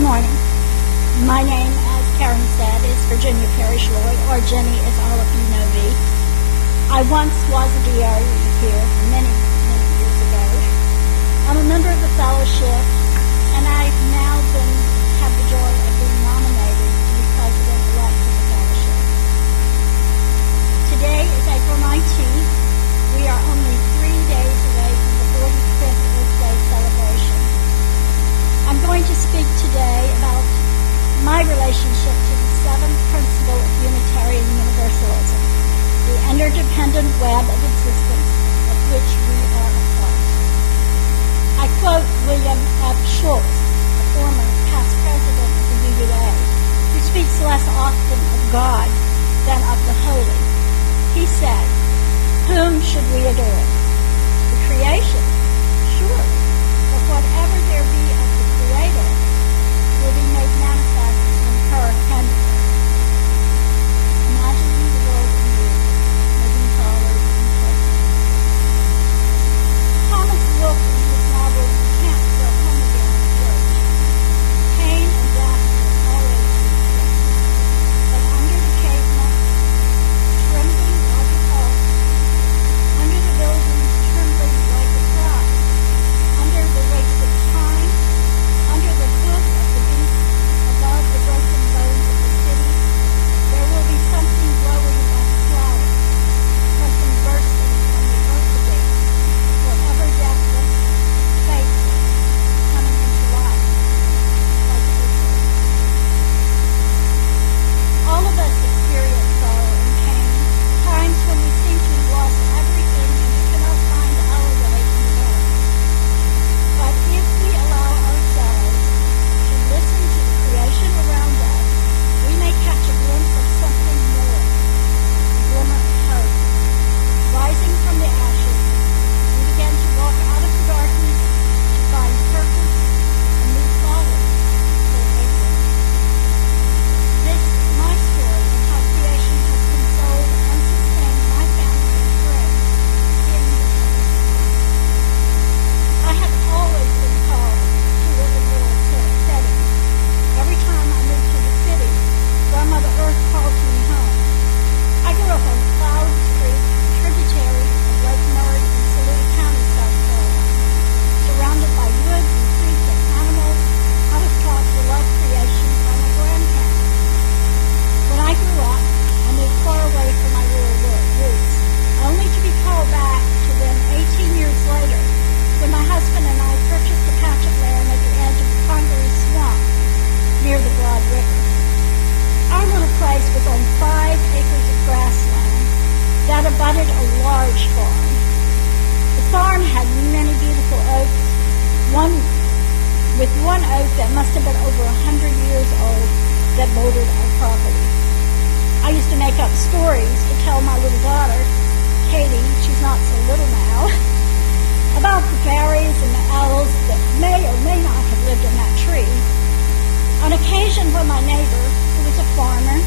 Good morning. My name, as Karen said, is Virginia Parrish Lloyd, or Jenny, as all of you know me. I once was a DRE here many years ago. I'm a member of the fellowship, and I've now have the joy of being nominated to be president-elect of the fellowship. Today is April 19th. We are only 3 days away from the 45th Earth Day celebration. I'm going to speak today about my relationship to the seventh principle of Unitarian Universalism, the interdependent web of existence of which we are a part. I quote William F. Schultz, a former past president of the UUA, who speaks less often of God than of the holy. He said, "Whom should we adore? The creation? Sure, but whatever there be of the Creator will be made manifest in her handiwork." Imagining the world in you, making flowers and clothes. Thomas Wolfe, in his novel "You Can't Go Home Again," wrote, "Pain and death will always exist, but under the pavement, trembling like a pulse, under the buildings trembling like a cry, under the weight of time, under the hoof of the beast, above the broken bones of the city, there will be something glowing like flowers, something bursting from the earth again, forever deathless, faithless, coming into life, like April." All of us experience sorrow and pain, times when we seem to have lost everything and we cannot find our way in the dark. But if we allow ourselves to listen to the creation around us, we may catch a glimpse of something more, a glimmer of hope. Rising from the ashes, we begin to walk out of the darkness to find purpose and move forward toward April. This is my story and how creation has consoled and sustained my family and friends in the present. I have always been called to live in rural settings. Every time I moved to the city, Grandmother Earth called me home. I grew up on Cloud Creek, tributary of Lake Murray in Saluda County, South Carolina. Surrounded by woods and creeks and animals, I was taught to love creation by my grandparents. When I grew up, I moved far away from my rural roots, only to be called back to them 18 years later, when my husband and I purchased a patch of land at the edge of the Congaree Swamp near the Broad River. Our little place was on 5 acres of grassland that abutted a large farm. The farm had many beautiful oaks, one oak that must have been over 100 years old that bordered our property. I used to make up stories to tell my little daughter, Katie, she's not so little now, about the fairies and the owls that may or may not have lived in that tree. On occasion when my neighbor, who was a farmer,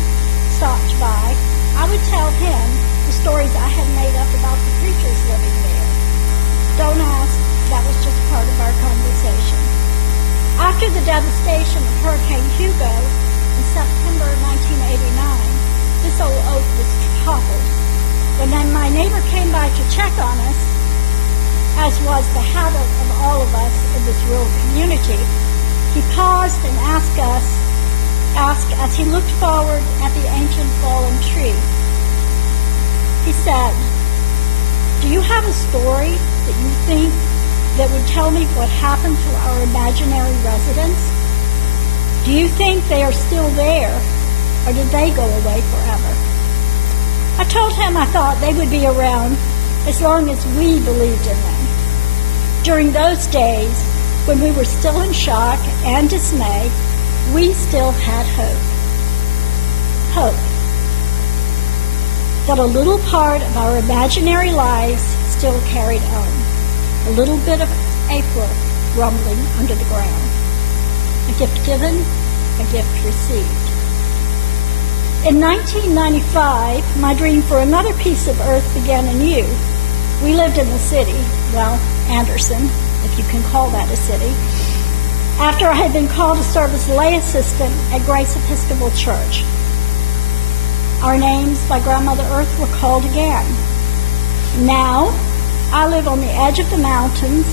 stopped by, I would tell him the stories I had made up about the creatures living there. Don't ask, that was just part of our conversation. After the devastation of Hurricane Hugo in September 1989, this old oak was toppled. When then my neighbor came by to check on us, as was the habit of all of us in this rural community, he paused and asked as he looked forward at the ancient fallen tree. He said, "Do you have a story that you think that would tell me what happened to our imaginary residents? Do you think they are still there, or did they go away forever?" I told him I thought they would be around as long as we believed in them. During those days, when we were still in shock and dismay, we still had hope. Hope that a little part of our imaginary lives still carried on. A little bit of April rumbling under the ground. A gift given, a gift received. In 1995, my dream for another piece of earth began anew. We lived in the city, well, Anderson, if you can call that a city. after I had been called to serve as lay assistant at Grace Episcopal Church. Our names by Grandmother Earth were called again. Now, I live on the edge of the mountains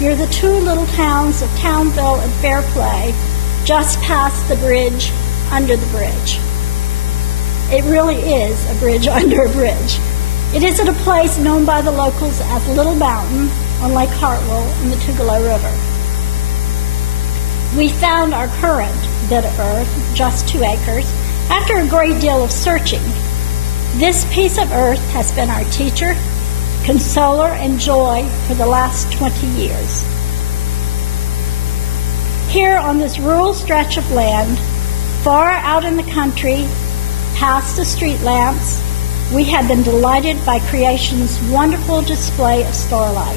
near the two little towns of Townville and Fairplay, just past the bridge under the bridge. It really is a bridge under a bridge. It is at a place known by the locals as Little Mountain on Lake Hartwell in the Tugelo River. We found our current bit of earth, just 2 acres, after a great deal of searching. This piece of earth has been our teacher, consoler, and joy for the last 20 years. Here on this rural stretch of land, far out in the country, past the street lamps, we have been delighted by creation's wonderful display of starlight.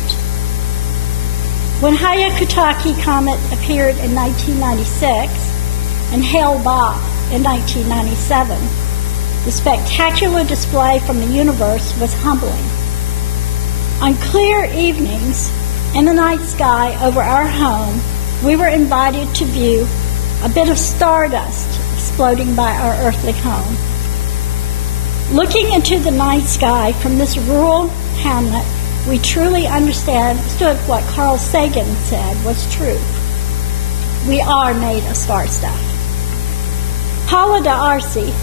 When Hyakutake Comet appeared in 1996 and Hale-Bopp in 1997, the spectacular display from the universe was humbling. On clear evenings in the night sky over our home, we were invited to view a bit of stardust exploding by our earthly home. Looking into the night sky from this rural hamlet, we truly understood what Carl Sagan said was true. We are made of star stuff. Paula D'Arcy,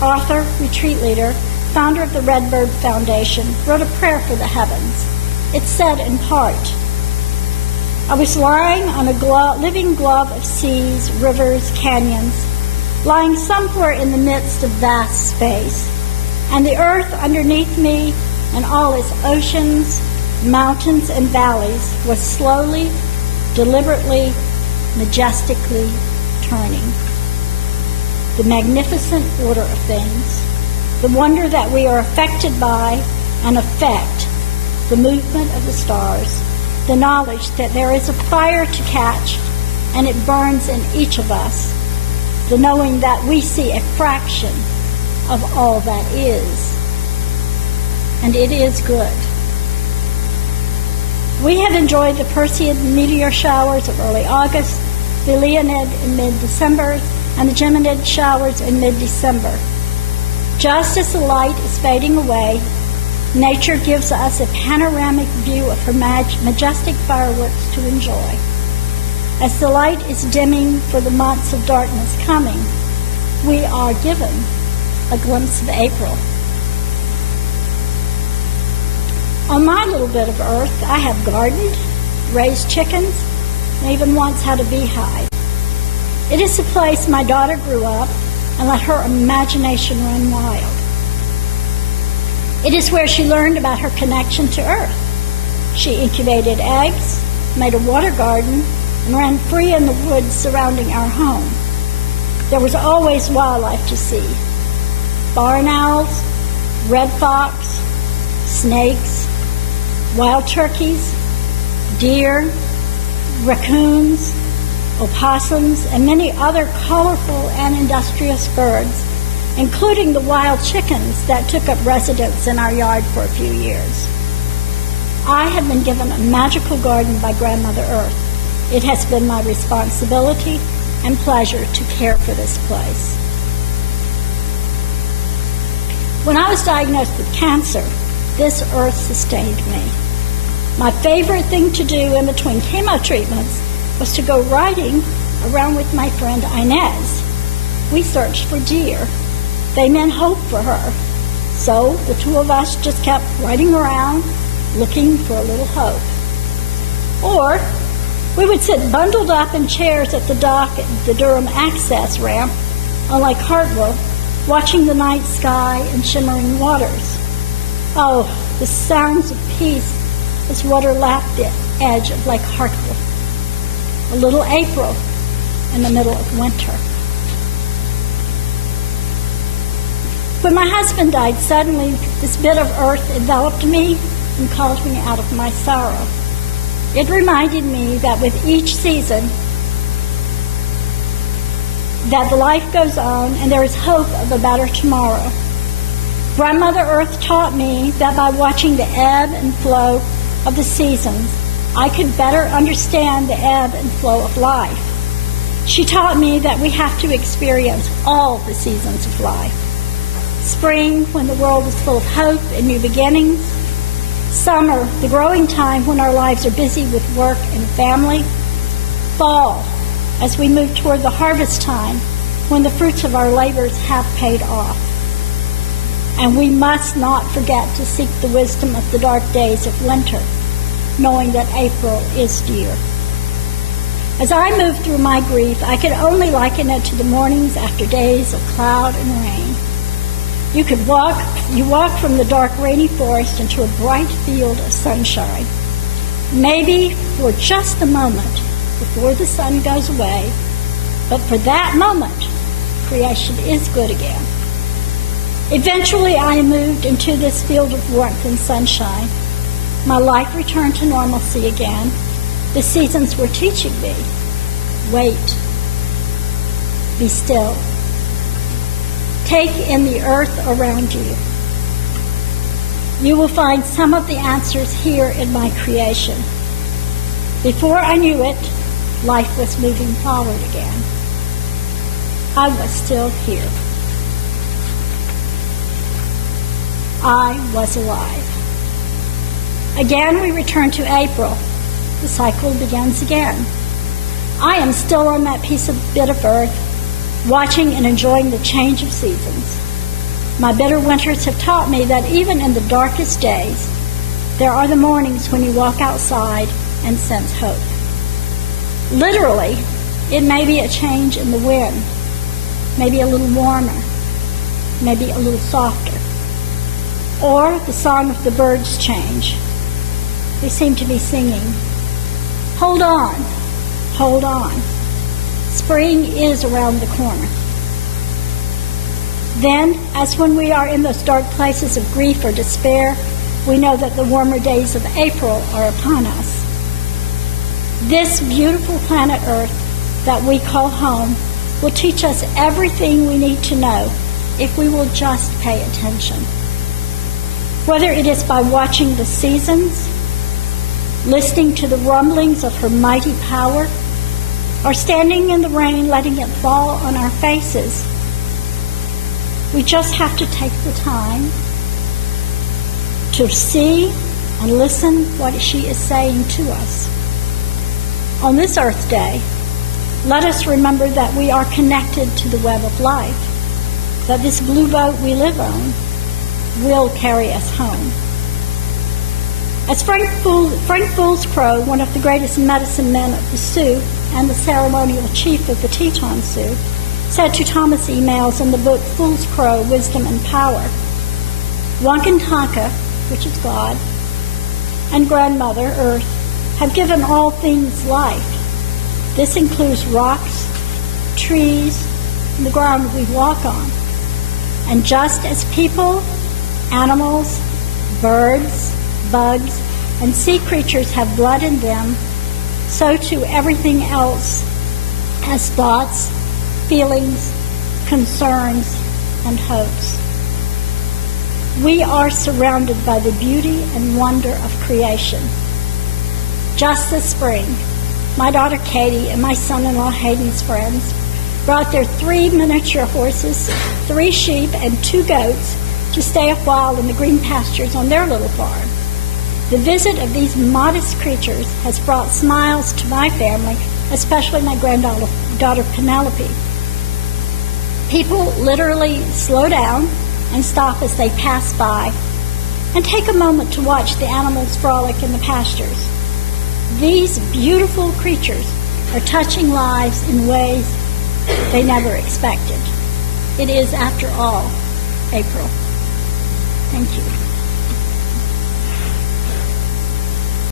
author, retreat leader, founder of the Redbird Foundation, wrote a prayer for the heavens. It said in part, I was lying on a living glove of seas, rivers, canyons, lying somewhere in the midst of vast space, and the earth underneath me and all its oceans, mountains, and valleys was slowly, deliberately, majestically turning. The magnificent order of things, the wonder that we are affected by and affect the movement of the stars, the knowledge that there is a fire to catch and it burns in each of us, the knowing that we see a fraction of all that is, and it is good. We have enjoyed the Perseid meteor showers of early August, the Leonid in mid-December, and the Geminid showers in mid-December. Just as the light is fading away, nature gives us a panoramic view of her majestic fireworks to enjoy. As the light is dimming for the months of darkness coming, we are given a glimpse of April. On my little bit of earth, I have gardened, raised chickens, and even once had a beehive. It is the place my daughter grew up and let her imagination run wild. It is where she learned about her connection to earth. She incubated eggs, made a water garden, and ran free in the woods surrounding our home. There was always wildlife to see. Barn owls, red fox, snakes, wild turkeys, deer, raccoons, opossums, and many other colorful and industrious birds, including the wild chickens that took up residence in our yard for a few years. I have been given a magical garden by Grandmother Earth. It has been my responsibility and pleasure to care for this place. When I was diagnosed with cancer, this earth sustained me. My favorite thing to do in between chemo treatments was to go riding around with my friend Inez. We searched for deer. They meant hope for her. So the two of us just kept riding around looking for a little hope. Or we would sit bundled up in chairs at the dock at the Durham access ramp on Lake Hartwell, watching the night sky and shimmering waters. Oh, the sounds of peace as water lapped the edge of Lake Hartwell. A little April in the middle of winter. When my husband died suddenly, this bit of earth enveloped me and called me out of my sorrow. It reminded me that with each season, that the life goes on and there is hope of a better tomorrow. Grandmother Earth taught me that by watching the ebb and flow of the seasons, I could better understand the ebb and flow of life. She taught me that we have to experience all the seasons of life. Spring, when the world is full of hope and new beginnings. Summer, the growing time when our lives are busy with work and family. Fall, as we move toward the harvest time when the fruits of our labors have paid off. And we must not forget to seek the wisdom of the dark days of winter, knowing that April is dear. As I move through my grief, I can only liken it to the mornings after days of cloud and rain. You walk from the dark, rainy forest into a bright field of sunshine. Maybe for just a moment before the sun goes away, but for that moment, creation is good again. Eventually, I moved into this field of warmth and sunshine. My life returned to normalcy again. The seasons were teaching me, wait, be still. Take in the earth around you. You will find some of the answers here in my creation. Before I knew it, life was moving forward again. I was still here. I was alive. Again, we return to April. The cycle begins again. I am still on that bit of earth, watching and enjoying the change of seasons. My bitter winters have taught me that even in the darkest days, there are the mornings when you walk outside and sense hope. Literally, it may be a change in the wind, maybe a little warmer, maybe a little softer. Or the song of the birds change. They seem to be singing, hold on, hold on. Spring is around the corner. Then, as when we are in those dark places of grief or despair, we know that the warmer days of April are upon us. This beautiful planet Earth that we call home will teach us everything we need to know if we will just pay attention. Whether it is by watching the seasons, listening to the rumblings of her mighty power, or standing in the rain letting it fall on our faces, we just have to take the time to see and listen what she is saying to us. On this Earth Day, let us remember that we are connected to the web of life, that this blue boat we live on will carry us home. As Frank Fool's Crow, one of the greatest medicine men of the Sioux and the ceremonial chief of the Teton Sioux, said to Thomas E. Males in the book Fool's Crow, Wisdom and Power, Wakantanka, which is God, and Grandmother, Earth, have given all things life. This includes rocks, trees, and the ground we walk on. And just as people, animals, birds, bugs, and sea creatures have blood in them, so too everything else has thoughts, feelings, concerns, and hopes. We are surrounded by the beauty and wonder of creation. Just this spring, my daughter Katie and my son-in-law Hayden's friends brought their 3 miniature horses, 3 sheep, and 2 goats to stay a while in the green pastures on their little farm. The visit of these modest creatures has brought smiles to my family, especially my granddaughter Penelope. People literally slow down and stop as they pass by and take a moment to watch the animals frolic in the pastures. These beautiful creatures are touching lives in ways they never expected. It is, after all, April. Thank you.